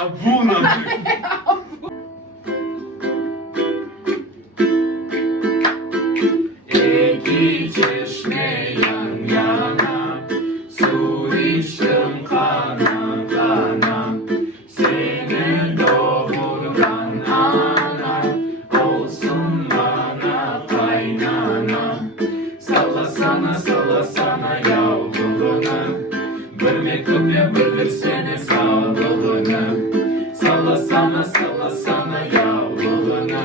Abuna. İki çeşme yan yana, su içtim kana kana. Seni doğuran ana, olsun bana kaynana. Sallasana sallasana yavrunu, bir mektupla bildirsene sağlığını. Sallasana sallasana yavrunu,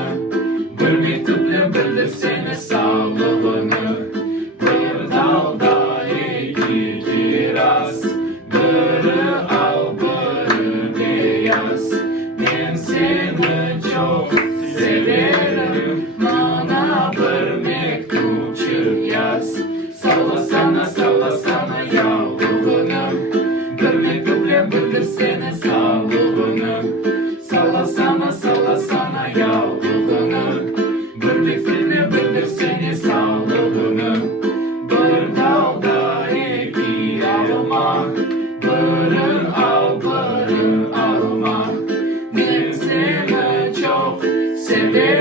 bir mektupla bildirsene sağlığını. Bir dalda iki kiraz, biri al biri beyaz. Ben seni çok severim, bana bir mektupçuk yaz. Sallasana sallasana yavrunu, bir mektupla bildirsene sağlığını. Sallasana sallasana yavrunu, bir mektupla bildirsene sağlığını. Bir dalda iki alma, biri al biri alma. Ben seni çok severim.